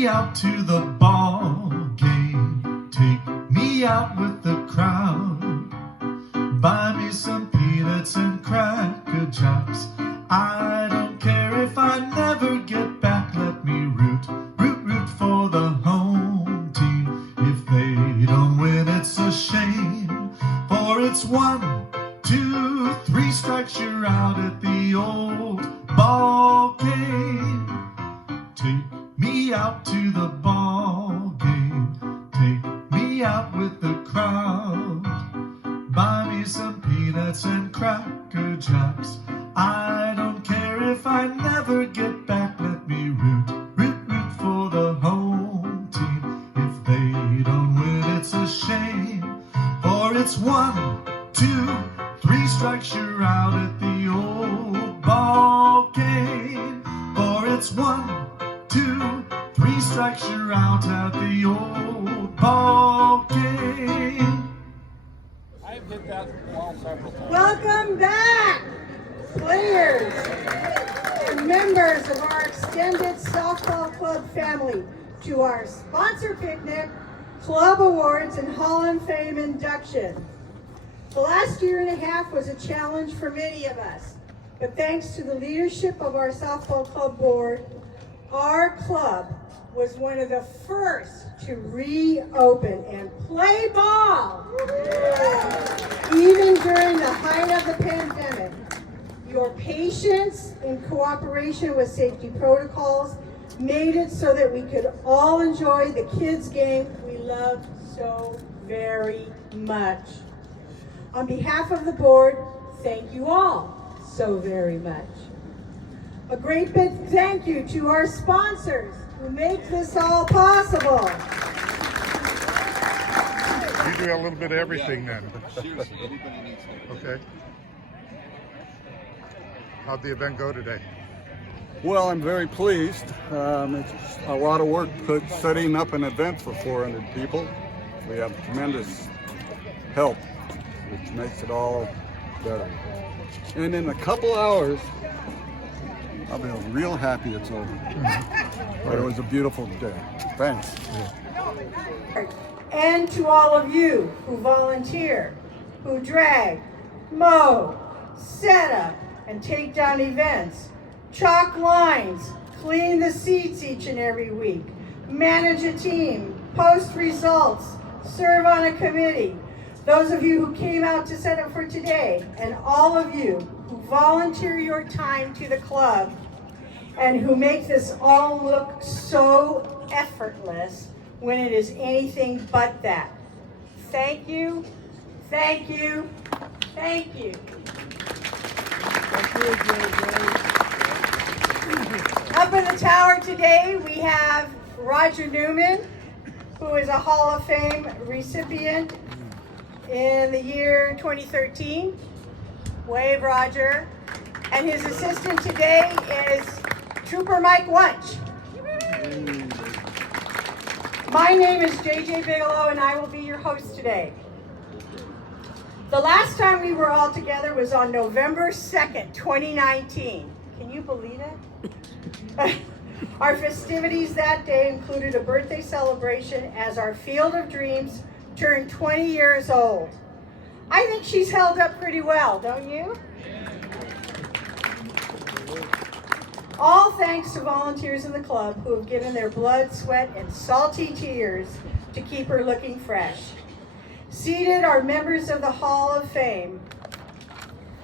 me out to the ball game. Take me out with the crowd. Buy me some peanuts and Cracker Jacks. I don't care if I never get back. Let me root for the home team. If they don't win, it's a shame. For it's 1, 2, 3 strikes, you're out at the old ball game. Take me out to the ball game. Take me out with the crowd. Buy me some peanuts and Cracker Jacks. I don't care if I never get back. Let me root for the home team. If they don't win, it's a shame. For it's 1, 2, 3 strikes, you're out at the old ball game. For it's 1, 2, 3 strikes, you're out at the old ball game. I've hit that wall several times. Welcome back, players and members of our extended softball club family, to our sponsor picnic, club awards, and Hall of Fame induction. The last year and a half was a challenge for many of us, but thanks to the leadership of our softball club board, our club was one of the first to reopen and play ball. Even during the height of the pandemic, your patience and cooperation with safety protocols made it so that we could all enjoy the kids' game we loved so very much. On behalf of the board, thank you all so very much. A great big thank you to our sponsors who make this all possible. You do a little bit of everything then. Seriously, anybody needs help. Okay. How'd the event go today? Well, I'm very pleased. It's a lot of work setting up an event for 400 people. We have tremendous help, which makes it all better. And in a couple hours, I'll be real happy it's over. But it was a beautiful day. Thanks. And to all of you who volunteer, who drag, mow, set up, and take down events, chalk lines, clean the seats each and every week, manage a team, post results, serve on a committee, those of you who came out to set up for today, and all of you who volunteer your time to the club and who make this all look so effortless when it is anything but that. Thank you, thank you, thank you. Up in the tower today, we have Roger Newman, who is a Hall of Fame recipient in the year 2013. Wave, Roger. And his assistant today is Trooper Mike Wunsch. My name is JJ Bigelow, and I will be your host today. The last time we were all together was on November 2nd, 2019. Can you believe it? Our festivities that day included a birthday celebration as our Field of Dreams turned 20 years old. I think she's held up pretty well, don't you? All thanks to volunteers in the club who have given their blood, sweat, and salty tears to keep her looking fresh. Seated are members of the Hall of Fame.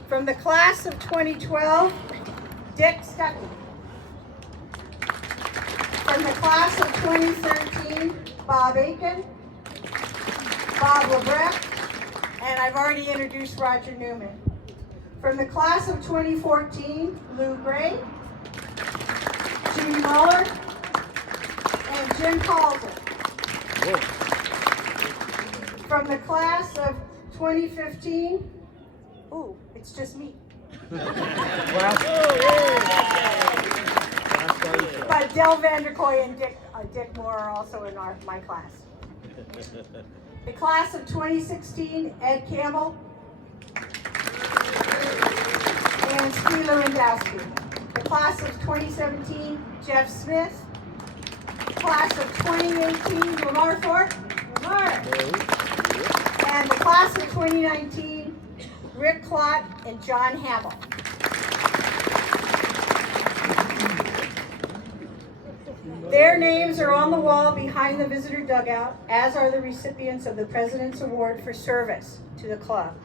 From the class of 2012, Dick Stuckey. From the class of 2013, Bob Aiken, Bob Lebrecht, and I've already introduced Roger Newman. From the class of 2014, Lou Gray, Jimmy Muller, and Jim Calder. From the class of 2015, ooh, it's just me. But Del Vanderkoy and Dick Moore are also in my class. The class of 2016, Ed Campbell and Steve Lewandowski. The class of 2017, Jeff Smith, class of 2018, Lamar Thorpe. Lamar. And the class of 2019, Rick Klott and John Hamill. Their names are on the wall behind the visitor dugout, as are the recipients of the President's Award for Service to the club.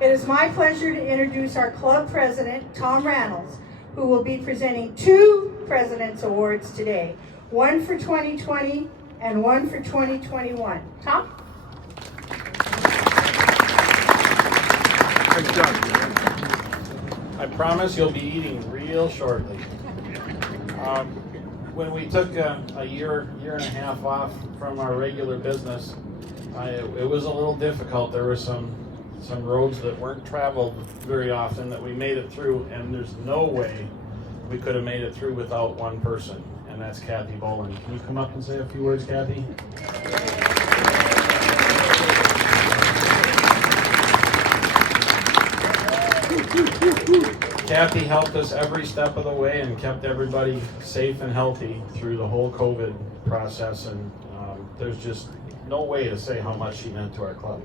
It is my pleasure to introduce our club president, Tom Reynolds, who will be presenting 2 President's Awards today, one for 2020 and one for 2021. Tom? Good job. I promise you'll be eating real shortly. When we took a year and a half off from our regular business, it was a little difficult. There were some roads that weren't traveled very often that we made it through, and there's no way we could have made it through without one person, and that's Kathy Boland. Can you come up and say a few words, Kathy? Kathy helped us every step of the way and kept everybody safe and healthy through the whole COVID process, and there's just no way to say how much she meant to our club.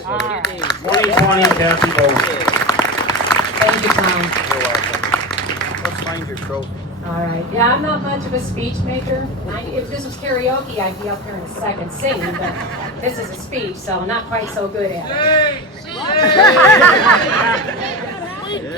2020, Kathy Boland. Thank you, Tom. You're welcome. Let's find your trophy. All right. Yeah, I'm not much of a speech maker. If this was karaoke, I'd be up here in a second singing, but this is a speech, so I'm not quite so good at it.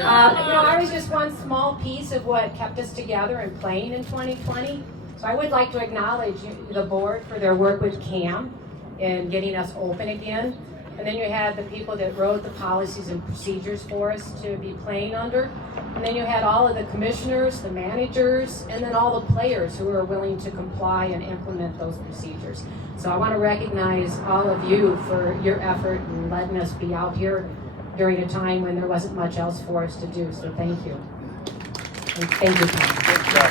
I was just one small piece of what kept us together and playing in 2020. So I would like to acknowledge the board for their work with CAM in getting us open again. And then you had the people that wrote the policies and procedures for us to be playing under. And then you had all of the commissioners, the managers, and then all the players who were willing to comply and implement those procedures. So I want to recognize all of you for your effort in letting us be out here during a time when there wasn't much else for us to do. So thank you. And thank you, Tom. Good job.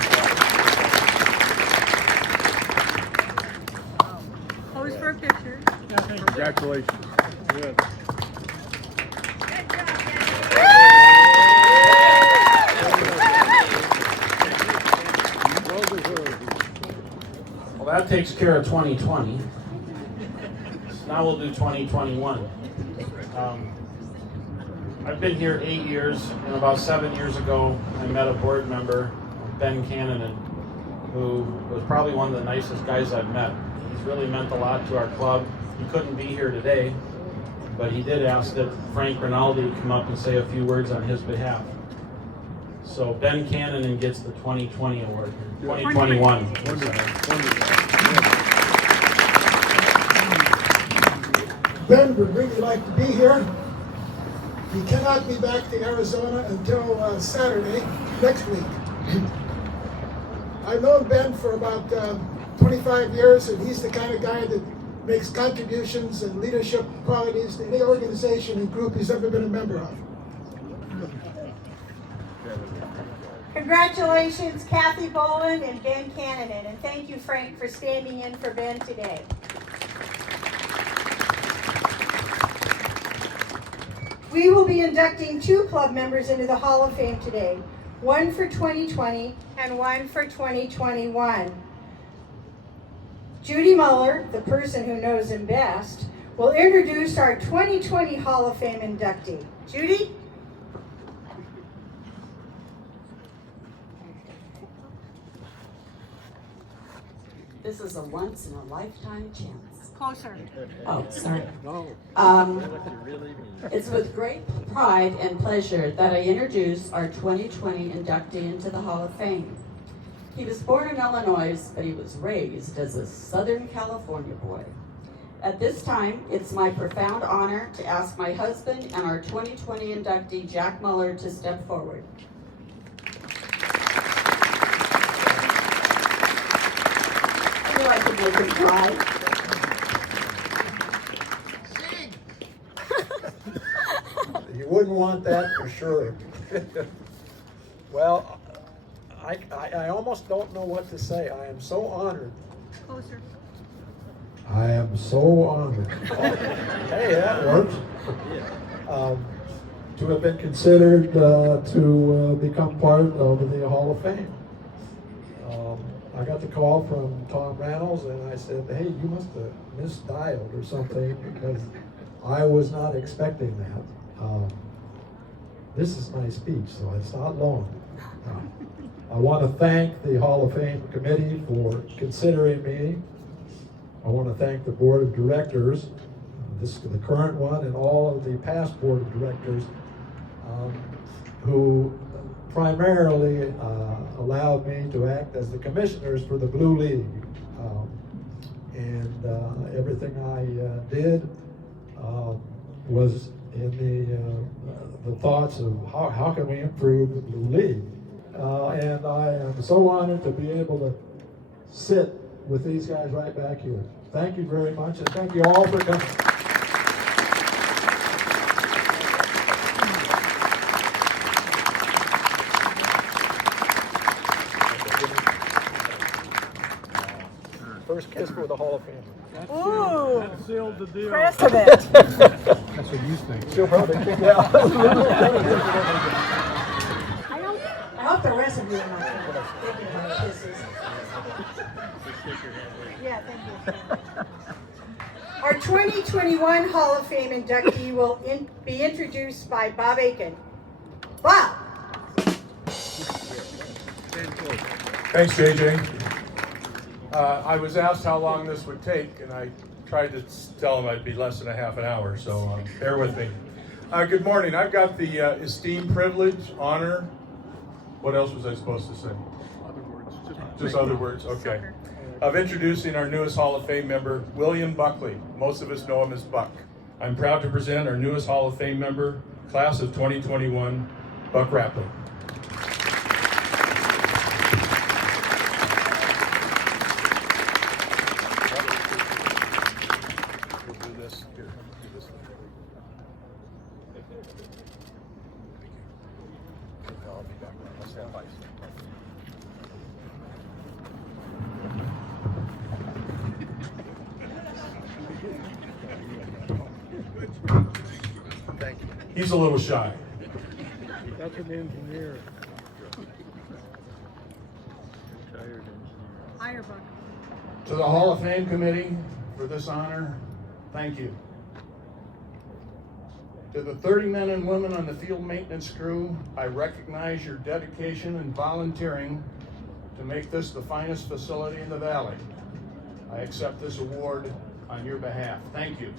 Pose for a picture. Congratulations. Good. Well, that takes care of 2020. Now we'll do 2021. I've been here 8 years, and about 7 years ago, I met a board member, Ben Cannon, who was probably one of the nicest guys I've met. He's really meant a lot to our club. He couldn't be here today, but he did ask that Frank Rinaldi come up and say a few words on his behalf. So Ben Cannon gets the 2020 award, 2021. Ben would really like to be here. He cannot be back to Arizona until Saturday next week. I've known Ben for about 25 years, and he's the kind of guy that makes contributions and leadership qualities to any organization and group he's ever been a member of. Congratulations, Kathy Boland and Ben Cannon, and thank you, Frank, for standing in for Ben today. We will be inducting 2 club members into the Hall of Fame today, one for 2020 and one for 2021. Judy Muller, the person who knows him best, will introduce our 2020 Hall of Fame inductee. Judy? This is a once-in-a-lifetime chance. Closer. Oh, sorry. It's with great pride and pleasure that I introduce our 2020 inductee into the Hall of Fame. He was born in Illinois, but he was raised as a Southern California boy. At this time, it's my profound honor to ask my husband and our 2020 inductee, Jack Muller, to step forward. I knew I could make him cry. You wouldn't want that for sure. Well, I almost don't know what to say. I am so honored. Closer. I am so honored. Hey, that works. To have been considered to become part of the Hall of Fame. I got the call from Tom Reynolds, and I said, hey, you must have misdialed or something, because I was not expecting that. This is my speech, so it's not long. I want to thank the Hall of Fame committee for considering me. I want to thank the board of directors, the current one, and all of the past board of directors who primarily allowed me to act as the commissioners for the Blue League. Everything I did was in the thoughts of how can we improve the Blue League. And I am so honored to be able to sit with these guys right back here. Thank you very much, and thank you all for coming. First kiss for the Hall of Fame. Ooh, That sealed the deal. precedent. That's what you think. She'll probably kick it out. I hope the rest of you are not thinking about kisses. Yeah, thank you. Our 2021 Hall of Fame inductee will be introduced by Bob Aiken. Bob! Thanks, JJ. I was asked how long this would take, and I tried to tell him I'd be less than a half an hour, so bear with me. Good morning. I've got the esteemed privilege, honor. What else was I supposed to say? Other words. Just other words, okay. Of introducing our newest Hall of Fame member, William Buckley. Most of us know him as Buck. I'm proud to present our newest Hall of Fame member, class of 2021, Buck Rapley. He's a little shy. That's an engineer. To the Hall of Fame committee for this honor, thank you. To the 30 men and women on the field maintenance crew, I recognize your dedication and volunteering to make this the finest facility in the valley. I accept this award on your behalf. Thank you.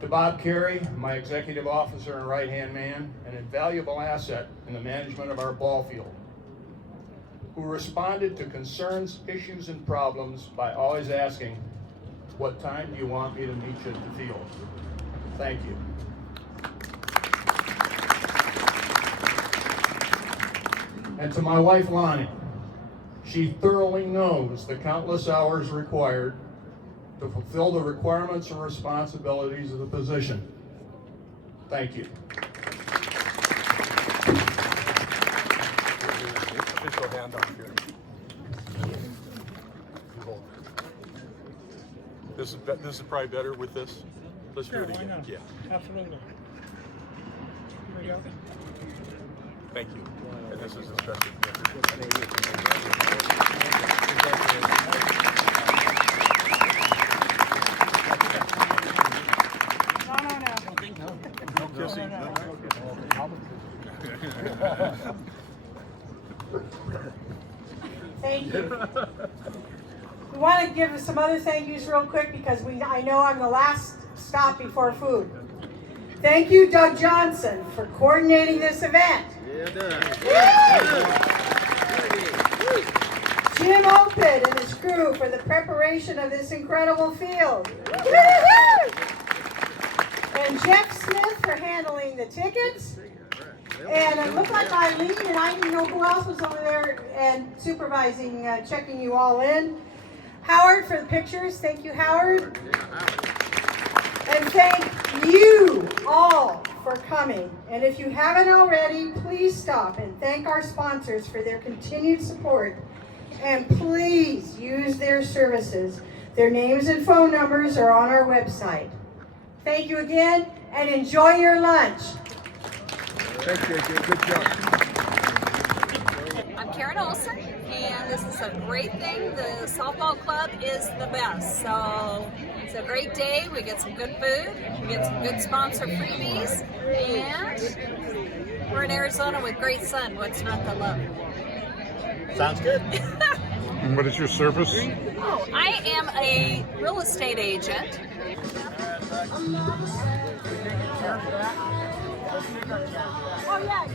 To Bob Carey, my executive officer and right-hand man, an invaluable asset in the management of our ball field, who responded to concerns, issues, and problems by always asking, what time do you want me to meet you at the field? Thank you. And to my wife, Lonnie, she thoroughly knows the countless hours required to fulfill the requirements and responsibilities of the position. Thank you. Official handoff here. This is probably better with this. Let's do it again. Why not? Yeah. Absolutely. Here we go. Thank you. And this is a special Thank you. We want to give some other thank yous real quick because I know I'm the last stop before food. Thank you, Doug Johnson, for coordinating this event. Jim Opid and his crew for the preparation of this incredible field. And Jeff Smith for handling the tickets. And it looked like Eileen, and I didn't know who else was over there and supervising, checking you all in. Howard for the pictures. Thank you, Howard. And thank you all for coming. And if you haven't already, please stop and thank our sponsors for their continued support. And please use their services. Their names and phone numbers are on our website. Thank you again, and enjoy your lunch. Thanks, JJ. Good job. I'm Karen Olson, and this is a great thing. The softball club is the best. So it's a great day. We get some good food. We get some good sponsor freebies. And we're in Arizona with great sun. What's not to love? Sounds good. And what is your service? Oh, I am a real estate agent. Oh, yeah.